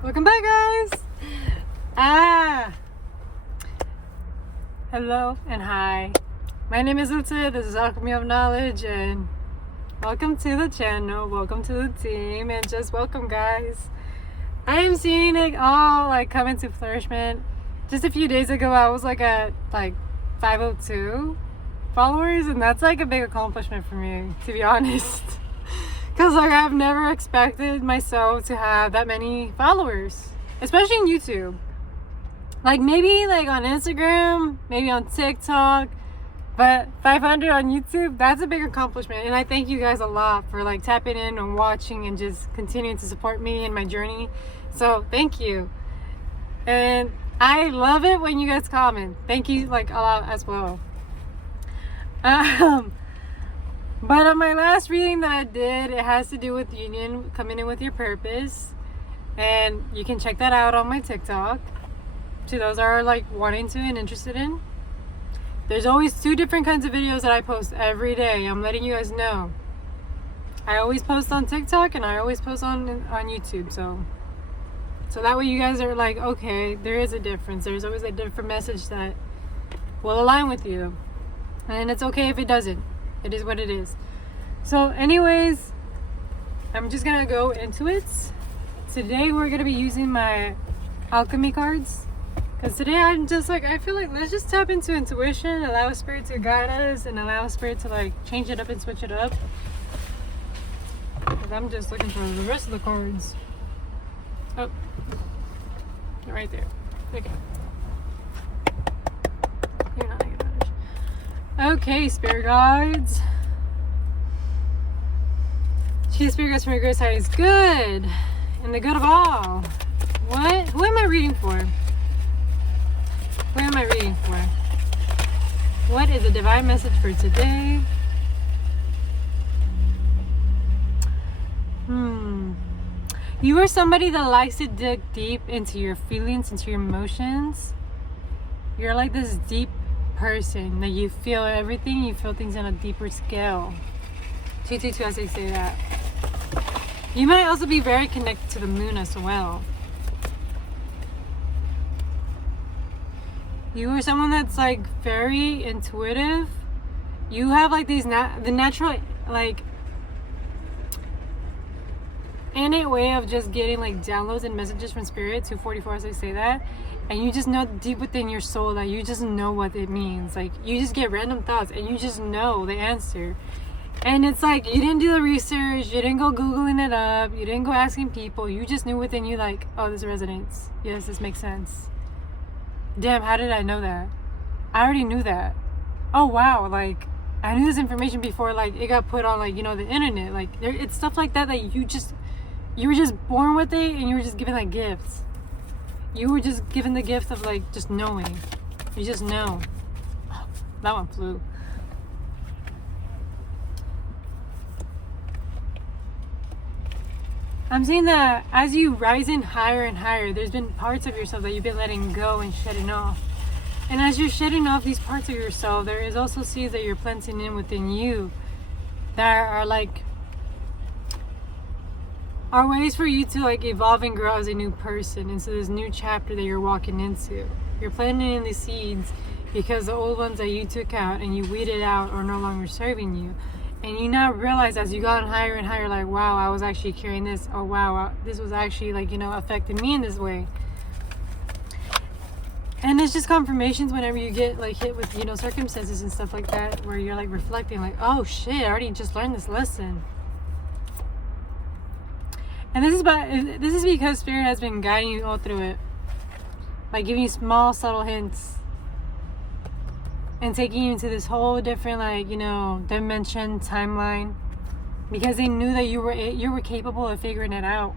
Welcome back, guys. Hello and hi. My name is Ute. This is Alchemy of Knowledge, and welcome to the channel. Welcome to the team, and just welcome, guys. I am seeing it all like come into flourishment. Just a few days ago, I was like at 502 followers, and that's like a big accomplishment for me, to be honest. Because I've never expected myself to have that many followers, especially in YouTube. Maybe on Instagram, maybe on TikTok, but 500 on YouTube, that's a big accomplishment. And I thank you guys a lot for tapping in and watching and just continuing to support me in my journey. So thank you. And I love it when you guys comment. Thank you a lot as well. But on my last reading that I did, it has to do with union, coming in with your purpose. And you can check that out on my TikTok. To those that are wanting to and interested in. There's always 2 different kinds of videos that I post every day. I'm letting you guys know. I always post on TikTok and I always post on YouTube. So that way you guys are okay, there is a difference. There's always a different message that will align with you. And it's okay if it doesn't. It is what it is. So anyways, I'm just gonna go into it. Today we're gonna be using my alchemy cards, because today I'm just I feel let's just tap into intuition, allow spirit to guide us, and allow spirit to change it up and switch it up, because I'm just looking for the rest of the cards. Oh, they're right there. Okay. You're not negative energy. Okay, spirit guides. She spirit guides from your grace is good and the good of all. What? Who am I reading for? Who am I reading for? What is the divine message for today? You are somebody that likes to dig deep into your feelings, into your emotions. You're this deep person that you feel everything, you feel things on a deeper scale. 222 as they say that. You might also be very connected to the moon as well. You are someone that's very intuitive. You have these the natural innate way of just getting downloads and messages from spirit. 244 as they say that. And you just know deep within your soul that you just know what it means. You just get random thoughts and you just know the answer. And it's you didn't do the research, you didn't go Googling it up, you didn't go asking people. You just knew within you oh, this resonates. Yes, this makes sense. Damn, how did I know that? I already knew that. Oh wow, I knew this information before it got put on the internet. It's stuff like that you were just born with it, and you were just given gifts. You were just given the gift of just knowing. You just know. Oh, that one flew. I'm seeing that as you rise in higher and higher, there's been parts of yourself that you've been letting go and shedding off. And as you're shedding off these parts of yourself, there is also seeds that you're planting in within you that are ways for you to evolve and grow as a new person into this new chapter that you're walking into. You're planting in these seeds because the old ones that you took out and you weeded out are no longer serving you. And you now realize as you got higher and higher, wow, I was actually carrying this. Oh wow, this was actually affecting me in this way. And it's just confirmations whenever you get hit with circumstances and stuff like that, where you're reflecting oh shit, I already just learned this lesson. And this is because spirit has been guiding you all through it, giving you small subtle hints and taking you into this whole different dimension, timeline, because they knew that you were capable of figuring it out.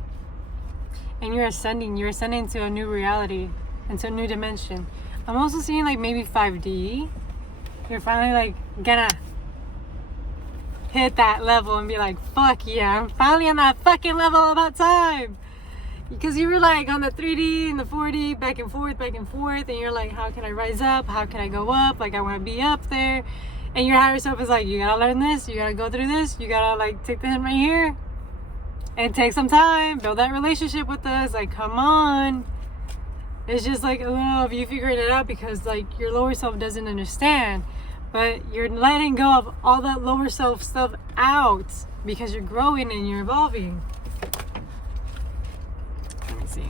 And you're ascending to a new reality, into a new dimension. I'm also seeing maybe 5D. You're finally gonna hit that level and be fuck yeah, I'm finally on that fucking level about time. Because you were on the 3D and the 4D, back and forth, and you're how can I rise up? How can I go up? I want to be up there. And your higher self is you gotta learn this, you gotta go through this, you gotta take the hint right here. It takes some time. Build that relationship with us. Like, come on. It's just like a little of you figuring it out because like your lower self doesn't understand. But you're letting go of all that lower self stuff out because you're growing and you're evolving. Let me see.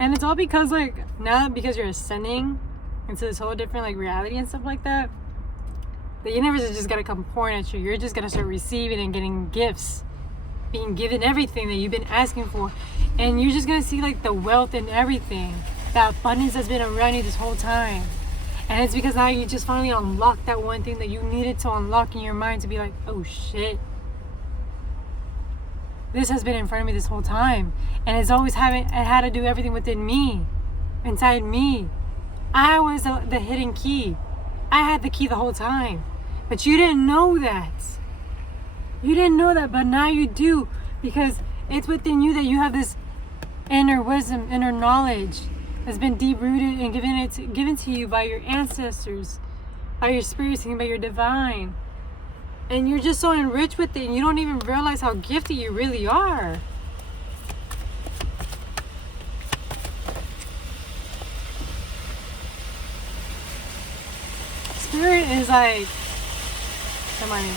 And it's all because like now because you're ascending into this whole different like reality and stuff like that, the universe is just gonna come pouring at you. You're just gonna start receiving and getting gifts, being given everything that you've been asking for, and you're just gonna see like the wealth and everything, that abundance that's been around you this whole time. And it's because now you just finally unlocked that one thing that you needed to unlock in your mind to be like, oh shit, this has been in front of me this whole time, and it's always it had to do everything within me, inside me. I was the hidden key. I had the key the whole time, but you didn't know that. You didn't know that, but now you do, because it's within you that you have this inner wisdom, inner knowledge that's been deep rooted and given to you by your ancestors, by your spirit team, by your divine. And you're just so enriched with it, and you don't even realize how gifted you really are. Spirit is like, come on in.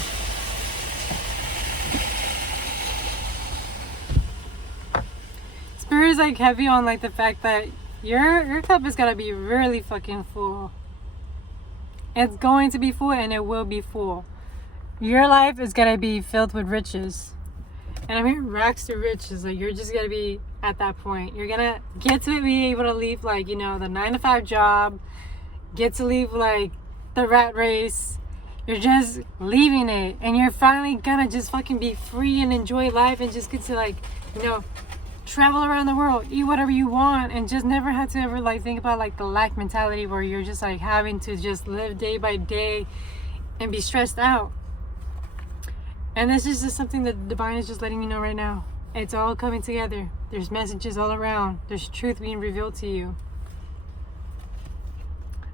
Spirit is like heavy on like the fact that your cup is gonna be really fucking full. It's going to be full, and it will be full. Your life is gonna be filled with riches, and I'm hearing racks to riches. Like you're just gonna be at that point. You're gonna get to be able to leave like the 9-to-5 job, get to leave like the rat race. You're just leaving it, and you're finally gonna just fucking be free and enjoy life and just get to like travel around the world, eat whatever you want, and just never have to ever like think about like the lack mentality where you're just like having to just live day by day and be stressed out. And this is just something that the divine is just letting you know right now. It's all coming together. There's messages all around. There's truth being revealed to you.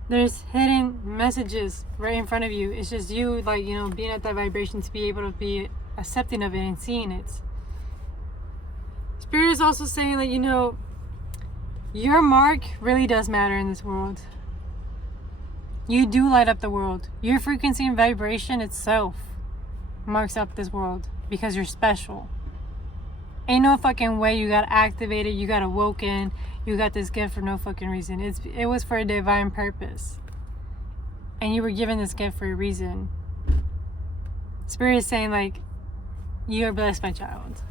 There's hidden messages right in front of you. It's just you like being at that vibration to be able to be accepting of it and seeing it. Spirit is also saying that your mark really does matter in this world. You do light up the world. Your frequency and vibration itself marks up this world because you're special. Ain't no fucking way you got activated, you got awoken, you got this gift for no fucking reason. It was for a divine purpose, and you were given this gift for a reason. Spirit is saying like, you are blessed, my child.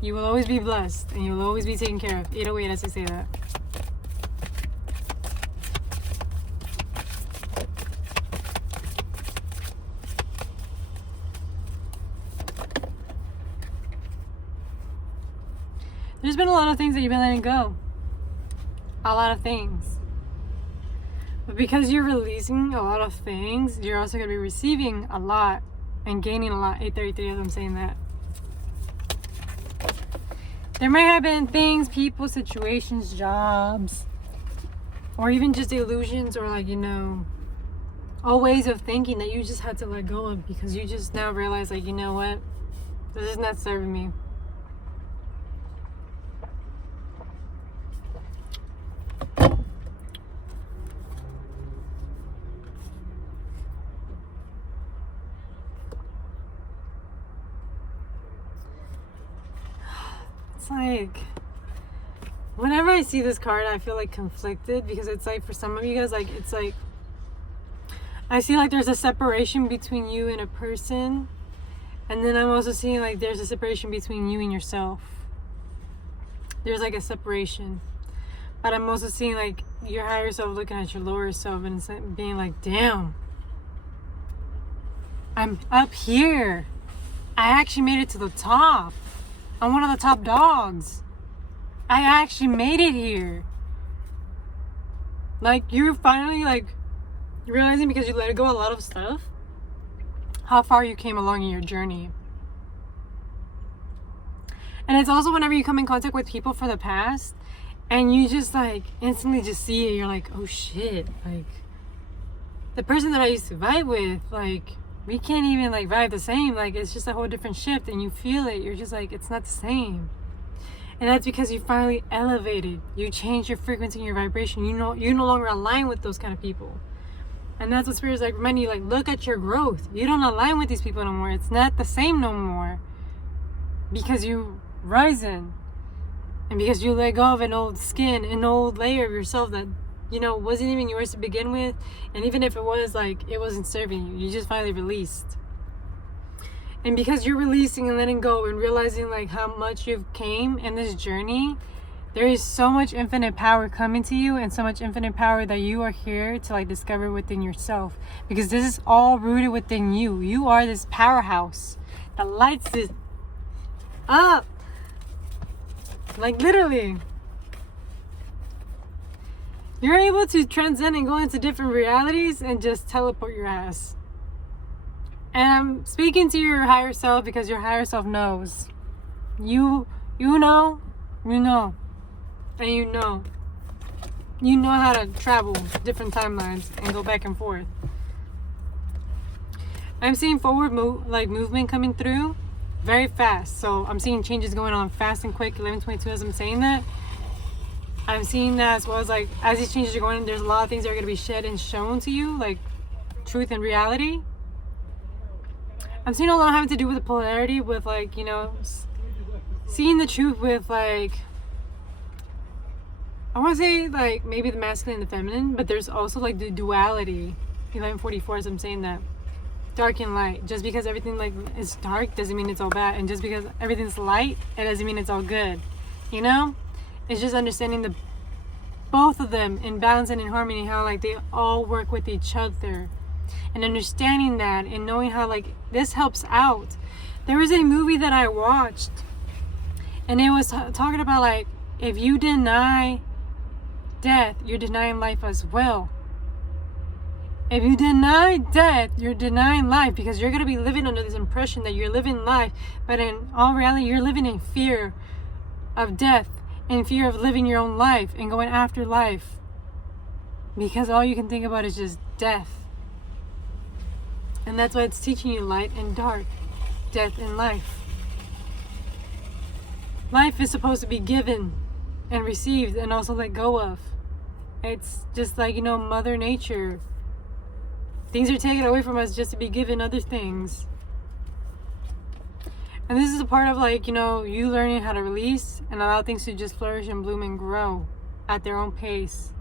You will always be blessed, and you will always be taken care of. 808 as I say that. There's been a lot of things that you've been letting go. A lot of things. But because you're releasing a lot of things, you're also going to be receiving a lot and gaining a lot. 833 as I'm saying that. There might have been things, people, situations, jobs, or even just illusions or all ways of thinking that you just had to let go of because you just now realize like, you know what? This is not serving me. Like whenever I see this card I feel like conflicted because it's like for some of you guys like it's like I see like there's a separation between you and a person, and then I'm also seeing like there's a separation between you and yourself. There's like a separation, but I'm also seeing like your higher self looking at your lower self and it's like being like, damn, I'm up here, I actually made it to the top. I'm one of the top dogs. I actually made it here. Like, you're finally, realizing because you let go a lot of stuff, how far you came along in your journey. And it's also whenever you come in contact with people from the past, And you just like instantly just see it. You're like, oh shit, like the person that I used to vibe with, like we can't even like vibe the same. Like it's just a whole different shift, and you feel it. You're just like, it's not the same. And that's because you finally elevated. You changed your frequency and your vibration. You no longer align with those kind of people. And that's what Spirit's like reminding you, like, look at your growth. You don't align with these people no more. It's not the same no more. Because you risen. And because you let go of an old skin, an old layer of yourself that, you know, wasn't even yours to begin with. And even if it was, like, it wasn't serving you. You just finally released. And because you're releasing and letting go and realizing like how much you've came in this journey, there is so much infinite power coming to you, and so much infinite power that you are here to like discover within yourself. Because this is all rooted within you. You are this powerhouse that lights this up. Like literally. You're able to transcend and go into different realities and just teleport your ass. And I'm speaking to your higher self because your higher self knows. You know. And you know how to travel different timelines and go back and forth. I'm seeing forward movement coming through very fast. So I'm seeing changes going on fast and quick, 11:22 as I'm saying that. I'm seeing that as well as like, as these changes are going on, there's a lot of things that are going to be shed and shown to you, like truth and reality. I'm seeing a lot having to do with the polarity, with like, you know, seeing the truth with like, I want to say like maybe the masculine and the feminine, but there's also like the duality, 11:44 as I'm saying that, dark and light. Just because everything like is dark doesn't mean it's all bad, and just because everything's light, it doesn't mean it's all good, you know? It's just understanding the both of them in balance and in harmony, how like they all work with each other. And understanding that and knowing how like this helps out. There was a movie that I watched, and it was talking about like, if you deny death, you're denying life as well. If you deny death, you're denying life, because you're going to be living under this impression that you're living life, but in all reality you're living in fear of death, in fear of living your own life and going after life, because all you can think about is just death. And that's why it's teaching you light and dark, death and life. Life is supposed to be given and received and also let go of. It's just like, you know, Mother Nature. Things are taken away from us just to be given other things. And this is a part of like, you know, you learning how to release and allow things to just flourish and bloom and grow at their own pace.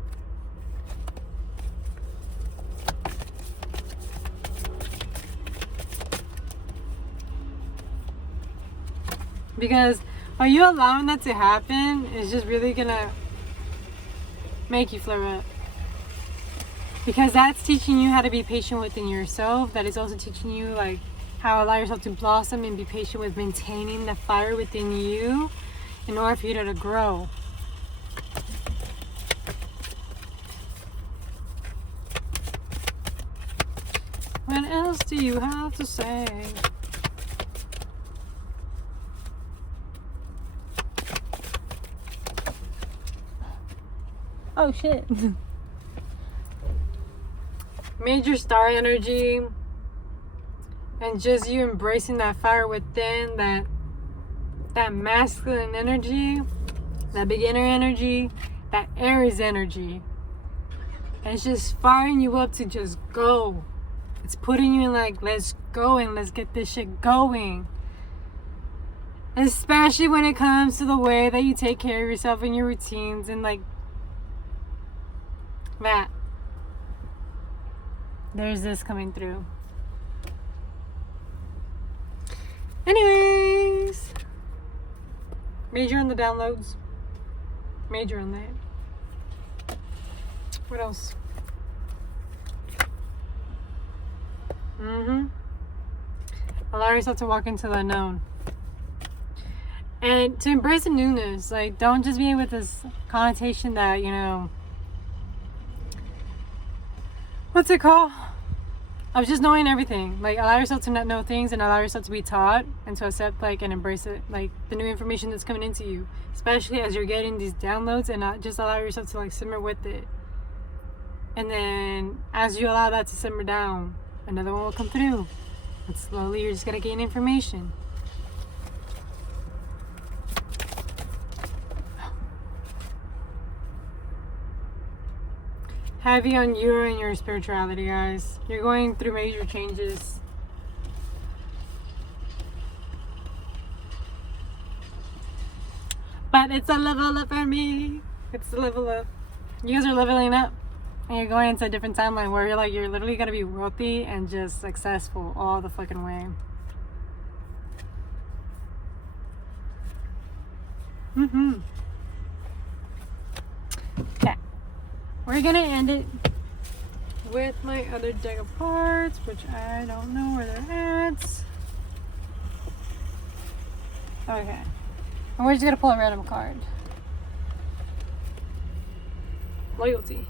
Because are you allowing that to happen is just really gonna make you flare up. Because that's teaching you how to be patient within yourself. That is also teaching you like how allow yourself to blossom and be patient with maintaining the fire within you in order for you to grow. What else do you have to say? Oh shit. Major star energy, and just you embracing that fire within, that masculine energy, that beginner energy, that Aries energy. And it's just firing you up to just go. It's putting you in like, let's go and let's get this shit going. Especially when it comes to the way that you take care of yourself and your routines and like that. There's this coming through. Anyways, major on the downloads. Major on that. What else? Allow yourself to walk into the unknown. And to embrace the newness. Like, don't just be with this connotation that, you know, what's it called? of just knowing everything. Like, allow yourself to not know things and allow yourself to be taught and to accept, like, and embrace it, like, the new information that's coming into you, especially as you're getting these downloads, and not just allow yourself to, like, simmer with it. And then as you allow that to simmer down, another one will come through, and slowly you're just gonna gain information. Heavy on you and your spirituality, guys. You're going through major changes. But it's a level up for me. It's a level up. You guys are leveling up. And you're going into a different timeline where you're literally gonna be wealthy and just successful all the fucking way. Okay. We're gonna end it with my other deck of cards, which I don't know where they're at. Okay. And we're just gonna pull a random card. Loyalty.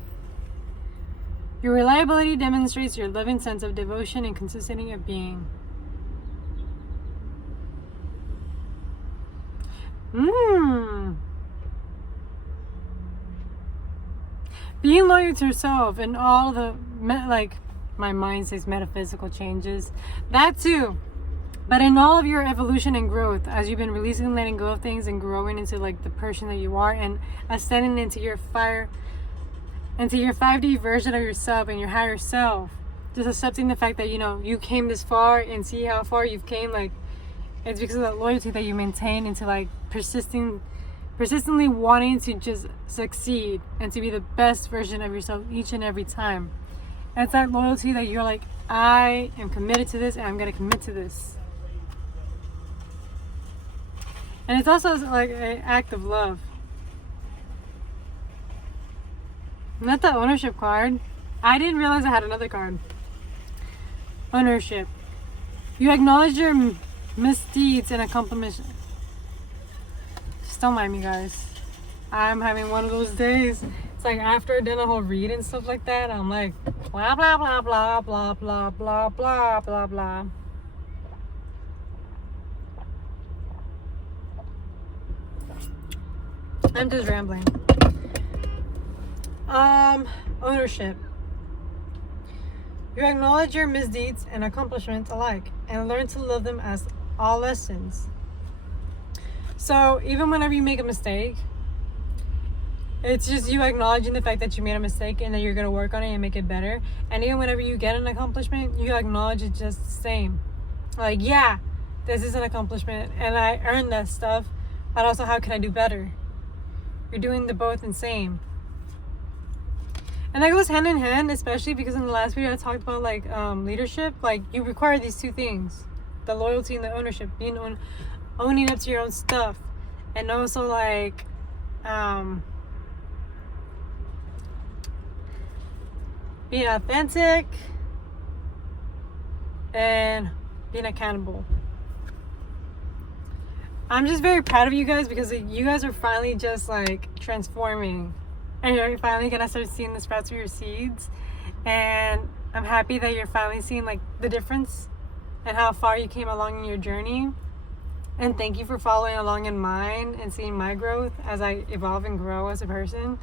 Your reliability demonstrates your loving sense of devotion and consistency of being. Being loyal to yourself and all the, like, my mind says metaphysical changes. That too. But in all of your evolution and growth, as you've been releasing and letting go of things and growing into, like, the person that you are and ascending into your 5D version of yourself and your higher self, just accepting the fact that, you know, you came this far and see how far you've came, like, it's because of that loyalty that you maintain into, like, persistently wanting to just succeed and to be the best version of yourself each and every time. And it's that loyalty that you're like, I am committed to this and I'm going to commit to this. And it's also like an act of love. Not the ownership card. I didn't realize I had another card. Ownership. You acknowledge your misdeeds and accomplishments. Just don't mind me, guys. I'm having one of those days. It's like after I've done a whole read and stuff like that, I'm like, blah, blah, blah, blah, blah, blah, blah, blah, blah, blah. I'm just rambling. Ownership. You acknowledge your misdeeds and accomplishments alike and learn to love them as all lessons. So even whenever you make a mistake, it's just you acknowledging the fact that you made a mistake and that you're going to work on it and make it better. And even whenever you get an accomplishment, you acknowledge it just the same. Like, yeah, this is an accomplishment and I earned that stuff, but also how can I do better? You're doing the both and same. And that goes hand in hand, especially because in the last video I talked about, like, leadership. Like, you require these two things, the loyalty and the ownership, owning up to your own stuff, and also, like, being authentic and being accountable. I'm just very proud of you guys because you guys are finally just, like, transforming. And you're finally gonna start seeing the sprouts of your seeds. And I'm happy that you're finally seeing, like, the difference and how far you came along in your journey. And thank you for following along in mine and seeing my growth as I evolve and grow as a person.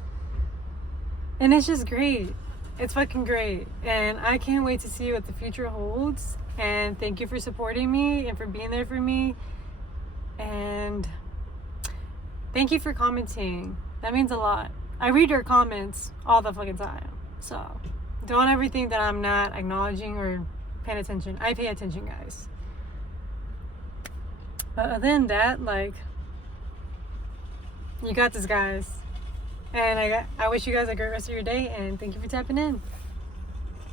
And it's just great. It's fucking great. And I can't wait to see what the future holds. And thank you for supporting me and for being there for me. And thank you for commenting. That means a lot. I read your comments all the fucking time. So don't ever think that I'm not acknowledging or paying attention. I pay attention, guys. But other than that, like, you got this, guys. And I wish you guys a great rest of your day, and thank you for tapping in.